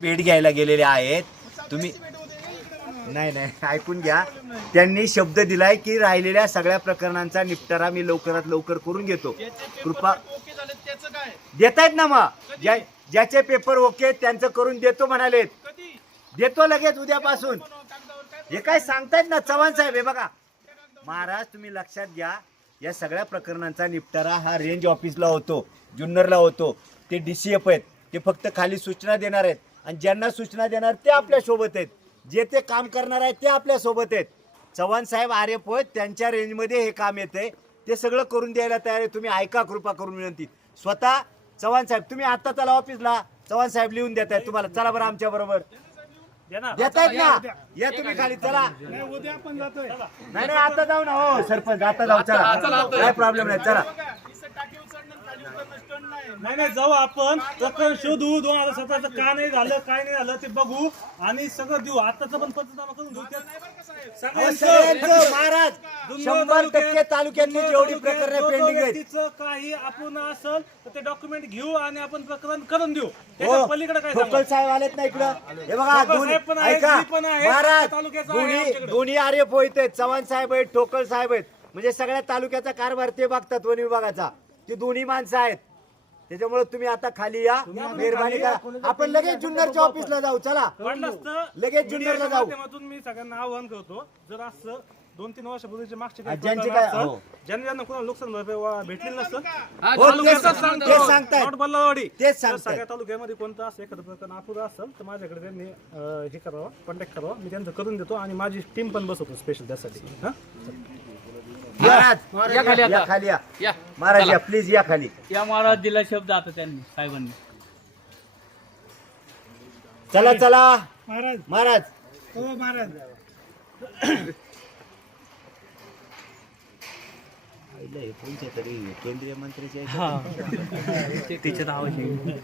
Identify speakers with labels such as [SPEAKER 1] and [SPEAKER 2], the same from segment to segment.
[SPEAKER 1] भेट घ्यायला गेलेले आहेत. तुम्ही नाही नाही ऐकून घ्या. त्यांनी शब्द दिलाय की राहिलेल्या सगळ्या प्रकरणांचा निपटारा मी लवकरात लवकर करून घेतो. कृपा देतायत ना मग. ज्या ज्याचे पेपर ओके त्यांचं करून देतो म्हणालेत. देतो लगेच उद्यापासून. हे काय सांगतायत ना चव्हाण साहेब हे बघा. महाराज तुम्ही लक्षात घ्या या सगळ्या प्रकरणांचा निपटारा हा रेंज ऑफिसला होतो जुन्नरला होतो. ते डी सी एफ आहेत. ते फक्त खाली सूचना देणार आहेत. आणि ज्यांना सूचना देणार ते आपल्यासोबत आहेत. जे ते काम करणार आहेत ते आपल्यासोबत आहेत. चव्हाण साहेब आर आहेत त्यांच्या रेंजमध्ये हे काम येते ते सगळं करून द्यायला तयार आहे. तुम्ही ऐका कृपा करून विनंती. स्वतः चव्हाण साहेब तुम्ही आता चला ऑफिसला. चव्हाण साहेब लिहून देत आहेत तुम्हाला. चला बरं आमच्या बरोबर. देत आहेत ना? या तुम्ही खाली चला.
[SPEAKER 2] उद्या आपण जातोय.
[SPEAKER 1] नाही नाही आता जाऊ ना. हो सरपंच आता जाऊ. चला. काय प्रॉब्लेम नाही. चला.
[SPEAKER 2] नाही
[SPEAKER 3] नाही जाऊ आपण. प्रकरण शोधू. दोन हजार सतराचं का नाही झालं काय नाही झालं ते बघू. आणि सगळं देऊ. आताच पण पंचनामा करून घेऊ त्यात सगळ्यांचं
[SPEAKER 1] महाराज शंभर टक्के तालुक्यांनी जेवढी प्रकरणं पेंडिंग आहेत.
[SPEAKER 3] व्यक्तीचं काही आपण असेल तर ते डॉक्युमेंट घेऊ आणि आपण प्रकरण करून देऊ.
[SPEAKER 1] हो.
[SPEAKER 3] त्याच्या पलीकडे काय सांगू?
[SPEAKER 1] साहेब आलेत ना इकडं. हे बघा
[SPEAKER 3] ठोकळ
[SPEAKER 1] दोन्ही
[SPEAKER 3] साहेब पण आहेत,
[SPEAKER 1] ऐका
[SPEAKER 3] मी पण आहे,
[SPEAKER 1] महाराज
[SPEAKER 3] तालुक्याचा आहे
[SPEAKER 1] दोन्ही
[SPEAKER 3] आमच्याकडे.
[SPEAKER 1] दोन्ही आर्य पोहित आहेत. चव्हाण साहेब आहेत ठोकळ साहेब आहेत. म्हणजे सगळ्या तालुक्याचा कारभार ते बघतात वन विभागाचा. ती दोन्ही माणसं आहेत. त्याच्यामुळे तुम्ही आता खाली या. मेहरबानी करा. आपण लगेच जुन्नरच्या ऑफिसला जाऊ. चला. लगेच जुन्नरला जाऊ.
[SPEAKER 3] माध्यमातून मी सगळ्यांना आवाहन करतो जर असं दोन तीन वर्षापूर्वीचे मागचे काही
[SPEAKER 1] ज्यांचे काय- हो.
[SPEAKER 3] ज्यांनी ज्यांना कोणाला नुकसान भरपाई भेटलेलं नसेल
[SPEAKER 1] हो, तेच तेच सांगतायत.
[SPEAKER 3] नॉट बल्लावाडी
[SPEAKER 1] तेच सांगतायत.
[SPEAKER 3] सगळ्या तालुक्यामध्ये कोणतं असं एखादं प्रकरण अपुरं असेल तर माझ्याकडे त्यांनी अं, हे करावं कॉन्टॅक्ट करावं. मी त्यांचं करून देतो आणि माझी टीम पण बसवतो स्पेशल त्यासाठी. हां?
[SPEAKER 1] महाराज
[SPEAKER 4] या खाली आता.
[SPEAKER 1] या खाली या.
[SPEAKER 4] या.
[SPEAKER 1] महाराज या प्लीज या खाली.
[SPEAKER 4] या महाराज दिला शब्द आता त्यांनी साहेबांनी.
[SPEAKER 1] चला चला.
[SPEAKER 2] महाराज.
[SPEAKER 1] महाराज.
[SPEAKER 2] हो महाराज.
[SPEAKER 1] हे तरी केंद्रीय मंत्रीचे
[SPEAKER 4] तिच्यात आवश्यक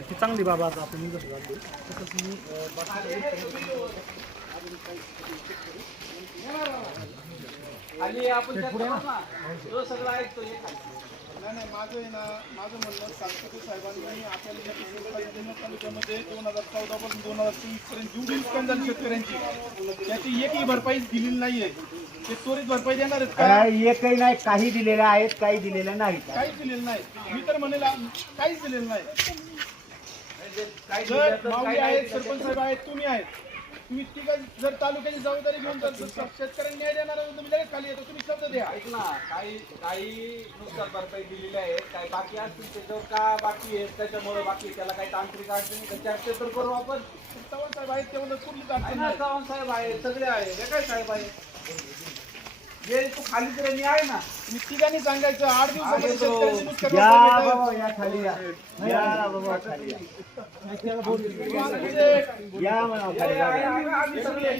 [SPEAKER 3] ती चांगली बाबा आता आपण निघत जातो तसंच मी
[SPEAKER 4] आणि आपण सगळं ऐकतो
[SPEAKER 2] नाही नाही माझं आहे ना माझं म्हणणं सांगतो साहेबांनी आपल्याला या पिंपरी तालुक्यामध्ये दोन हजार चौदापासून दोन हजार चोवीसपर्यंत जेवढी नुकसान झाली शेतकऱ्यांची त्याची एकही भरपाई दिलेली नाही आहे त्वरित भरपाई देणार आहेत का?
[SPEAKER 1] काय एकही नाही काही दिलेल्या आहेत काही दिलेल्या नाहीत
[SPEAKER 2] काहीच दिलेलं नाही. मी तर म्हणेल काहीच दिलेलं नाही. जर माऊली आहेत सरपंच साहेब आहेत तुम्ही आहेत. तुम्ही तिघा जर तालुक्याची जबाबदारी घेऊन जर शेतकऱ्यांनी न्याय देणार असेल तर तुम्ही लगेच खाली येतो तुम्ही शब्द द्या.
[SPEAKER 5] ऐक ना काही काही नुकसान भरपाई दिलेली आहे काही बाकी असतील त्याच्यावर का बाकी आहे त्याच्यामुळे बाकी आहे. त्याला काही तांत्रिक अडचणी तर चर्चा तर करू आपण.
[SPEAKER 2] चव्हाण साहेब आहेत तेवढं कुठलीच
[SPEAKER 5] आहे
[SPEAKER 2] अडचण
[SPEAKER 5] ना
[SPEAKER 2] नाही.
[SPEAKER 5] चव्हाण साहेब आहे सगळे आहे हे काय साहेब आहे जे तू खाली तर मी आहे ना.
[SPEAKER 2] मी सांगायचं आठ दिवसामध्ये
[SPEAKER 5] आहे तो.
[SPEAKER 2] शेतकऱ्यांची नुकसान
[SPEAKER 1] या
[SPEAKER 2] भरपाई
[SPEAKER 1] बाबा
[SPEAKER 2] भेटेल.
[SPEAKER 1] या खाली या. या बाबा खाली या.
[SPEAKER 2] तुम्हाला
[SPEAKER 1] या म्हणा खाली
[SPEAKER 5] हे
[SPEAKER 1] या.
[SPEAKER 5] आहे, आम्ही- आम्ही सगळे.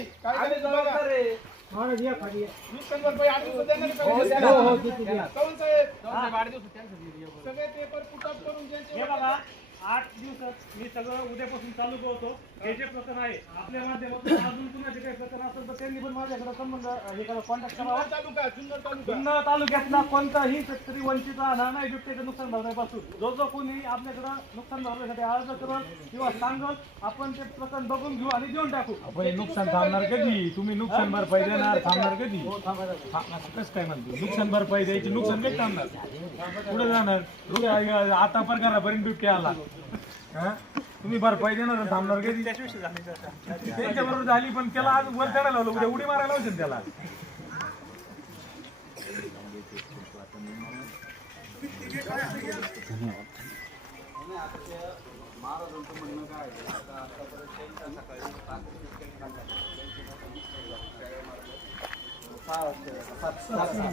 [SPEAKER 2] देणार का?
[SPEAKER 5] हो,
[SPEAKER 2] सगळे पेपर पुटअप करून ज्यांचे
[SPEAKER 3] हे आठ दिवसात मी सगळं उद्यापासून चालू करतो. हे जे प्रकरण आहे आपल्या माध्यमातून अजून कुणाचे काही प्रकरण असेल तर त्यांनी पण माझ्याकडे संबंध हे करा कॉन्टॅक्ट करावा
[SPEAKER 2] जुन्नर तालुका जुन्नर तालुका.
[SPEAKER 3] जुन्नर तालुक्यातला कोणताही शेतकरी वंचित राहणार नाही बिबट्याच्या नुकसान भरपाईपासून जो जो कोणी आपल्याकडं नुकसान भरपाईसाठी अर्ज करत किंवा सांगत आपण ते प्रकरण बघून घेऊ आणि देऊन टाकू.
[SPEAKER 6] पण नुकसान थांबणार कधी? तुम्ही नुकसान भरपाई देणार थांबणार कधी? कसं काय म्हणते? नुकसान भरपाई द्यायची नुकसान कधी थांबणार? पुढे जाणार? पुढे आता प्रकारापर्यंत बिबटे आला? तुम्ही भरपाई देणार आणि थांबणार कधी?
[SPEAKER 3] त्याच्याविषयी झाली
[SPEAKER 6] त्यांच्याबरोबर झाली पण त्याला आज वर चढायला लावलं. उद्या उडी मारायला लावशील त्याला?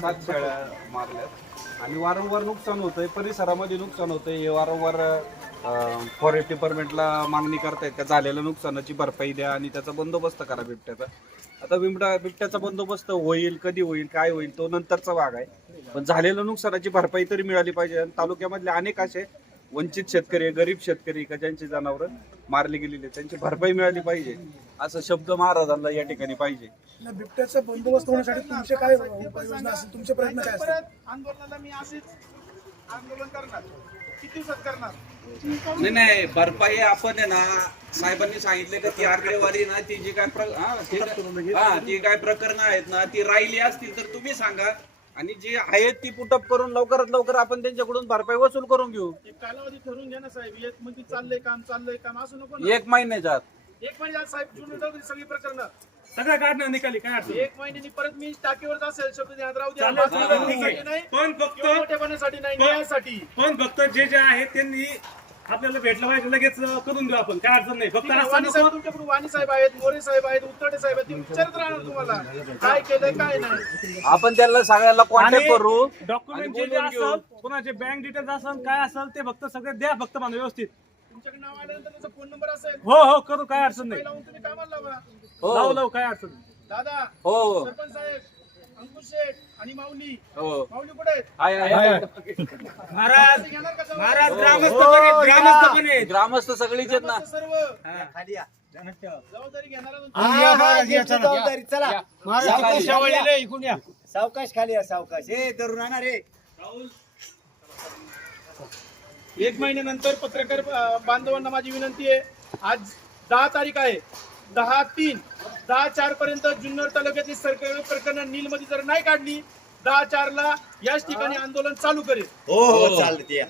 [SPEAKER 5] सात शेळ्या मारल्यात. आणि वारंवार नुकसान होतंय परिसरामध्ये नुकसान होतंय. हे वारंवार फॉरेस्ट डिपार्टमेंटला मागणी करतायत का झालेल्या नुकसानाची भरपाई द्या आणि त्याचा बंदोबस्त करा बिबट्याचा. आता बिबट्या बिबट्याचा बंदोबस्त होईल कधी होईल काय होईल तो नंतरचा भाग आहे. पण झालेल्या नुकसानाची भरपाई तरी मिळाली पाहिजे. आणि तालुक्यामधले अनेक असे वंचित शेतकरी गरीब शेतकरी का ज्यांची जनावरं मारले गेलेले त्यांची भरपाई मिळाली पाहिजे. असं शब्द महाराजांना या ठिकाणी पाहिजे.
[SPEAKER 7] बिबट्याचा बंदोबस्त होण्यासाठी तुमचे काय उपाययोजना तुमचे प्रयत्न काय
[SPEAKER 2] आंदोलनाला मी असेच आंदोलन करणार. किती दिवसात करणार
[SPEAKER 5] नाही नाही भरपाई आपण आहे ना साहेबांनी सांगितले का ती आकडेवारी ना ती जी काय प्र- हा, ती काय- हा प्रकरणं आहेत ना ती राहिली असतील तर तुम्ही सांगा. आणि जी आहेत ती पुटअप करून लवकरात लवकर आपण त्यांच्याकडून भरपाई वसूल करून घेऊ.
[SPEAKER 2] एक कालावधी ठरवून घ्या ना साहेब. एक म्हणजे चाललंय काम चाललंय काम. असं नको ना.
[SPEAKER 5] एक महिन्याच्या आत.
[SPEAKER 2] एक महिन्यात साहेब जुने जाऊ दे सगळी प्रकरणं.
[SPEAKER 3] सगळं काढणार निकाली काय अडचण नाही.
[SPEAKER 2] एक महिन्यानी परत मी टाकीवर असेल शब्द राहू द्या.
[SPEAKER 3] चालेल, चालेल,
[SPEAKER 2] ठीकसाठी
[SPEAKER 3] आहे.
[SPEAKER 2] नाही.
[SPEAKER 3] पण फक्त
[SPEAKER 2] किंवा मोठेपणासाठी नाही
[SPEAKER 3] पण-
[SPEAKER 2] न्यायासाठी.
[SPEAKER 3] पण फक्त जे जे आहे त्यांनी आपल्याला भेटलं पाहिजे लगेच करून देऊ आपण. काय अडचण नाही. फक्त
[SPEAKER 2] ठीक आहे,
[SPEAKER 3] असं
[SPEAKER 2] वाणी
[SPEAKER 3] नको.
[SPEAKER 2] साहेब तुमच्याकडून वाणी साहेब आहेत मोरे साहेब आहेत उत्तडे साहेब आहेत ते विचारत राहणार तुम्हाला. काय केलंय काय नाही.
[SPEAKER 5] आपण त्याला सगळ्याला कॉन्टॅक्ट करू.
[SPEAKER 3] डॉक्युमेंट जे जे. असेल कोणाचे बँक डिटेल्स असेल काय असेल ते फक्त सगळे द्या फक्त मला व्यवस्थित.
[SPEAKER 2] तुमच्याकडे नाव आल्यानंतर त्याचा फोन नंबर असेल.
[SPEAKER 3] हो हो करू काय अडचण नाही.
[SPEAKER 2] लावून तुम्ही कामाला लावा.
[SPEAKER 5] हो.
[SPEAKER 3] लावू लावू काय अडचण नाही.
[SPEAKER 2] दादा
[SPEAKER 5] हो.
[SPEAKER 2] सरपंच साहेब अंकुश शेठ आणि माऊली.
[SPEAKER 5] हो.
[SPEAKER 2] माऊली कुठे आहेत?
[SPEAKER 5] आहे, आहे.
[SPEAKER 3] महाराज
[SPEAKER 2] घेणार का जवळ?
[SPEAKER 3] महाराज ग्रामस्थ पण आहेत, ग्रामस्थ पण आहेत.
[SPEAKER 5] ग्रामस्थ सगळीच आहेत ना.
[SPEAKER 2] ग्रामस्थ सर्व.
[SPEAKER 1] खाली या.
[SPEAKER 2] जबाबदारी घेणारा
[SPEAKER 1] हा, हा, घेतली जबाबदारी चला. सावकाश सावकाश खाली या सावकाश. हे तरुण आणा रे
[SPEAKER 2] एक महिन्यानंतर पत्रकार बांधवांना माझी विनंती आहे. आज दहा तारीख आहे. दहा तीन दहा चार पर्यंत जुन्नर तालुक्यातील सरकारी प्रकरण नीलमध्ये जर नाही काढली दहा चार ला याच ठिकाणी आंदोलन चालू करेल.
[SPEAKER 1] हो हो चालते या.